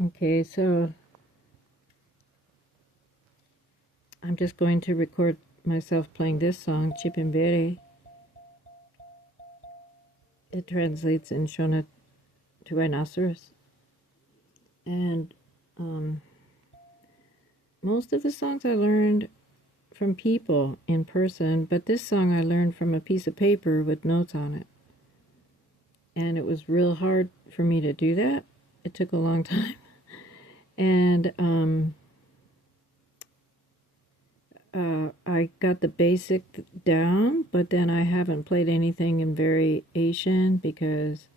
Okay, so I'm just going to record myself playing this song, Chipembere. It translates in Shona to Rhinocerous. And most of the songs I learned from people in person, but this song I learned from a piece of paper with notes on it. And it was real hard for me to do that. It took a long time. And I got the basic down, but then I haven't played anything in variation because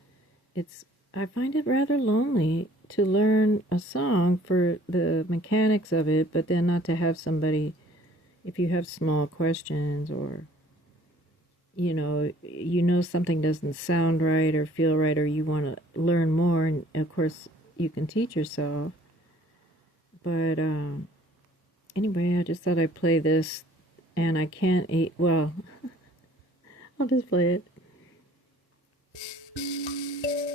I find it rather lonely to learn a song for the mechanics of it, but then not to have somebody, if you have small questions or something doesn't sound right or feel right or you want to learn more, and of course you can teach yourself. But anyway, I just thought I'd play this, and I can't eat. Well, I'll just play it.